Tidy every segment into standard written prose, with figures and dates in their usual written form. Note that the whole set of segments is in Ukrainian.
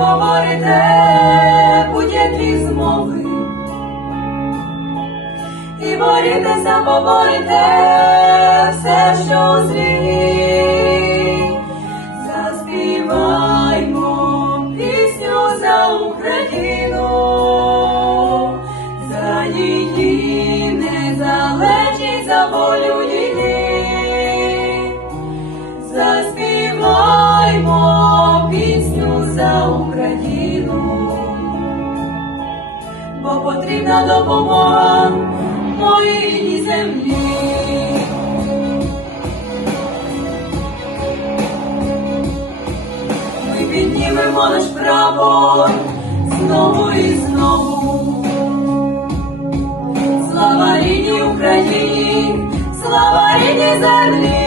Говорите будь-які змови, і борітеся, поборете все, що у світі. Заспіваймо пісню за Україну, за її незалежність, за волю її. Заспіваймо пісню за Україну, бо потрібна допомога моїй рідній землі. Ми піднімемо наш прапор знову і знову. Слава рідній Україні, слава рідній землі.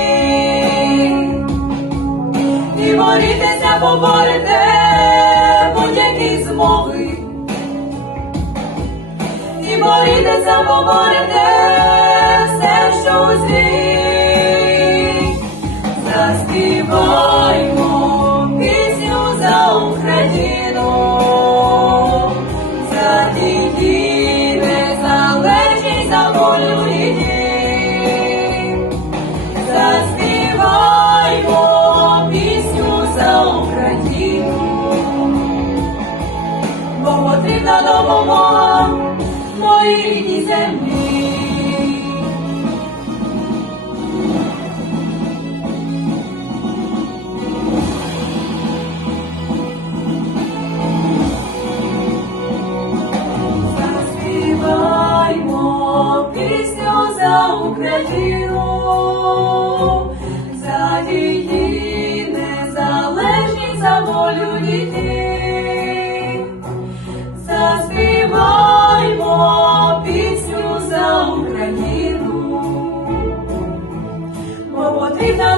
І борітеся, поборете будь-які змови, і борітеся, поборете все, що у світі. Заспіваймо пісню за Україну, за її незалежність, за волю її. Заспіваймо за Україну, бо потрібна допомога моїй рідній землі. Заспіваймо пісню за Україну, за її незалежність, за волю дітей. Заспіваймо пісню за Україну, бо потрібна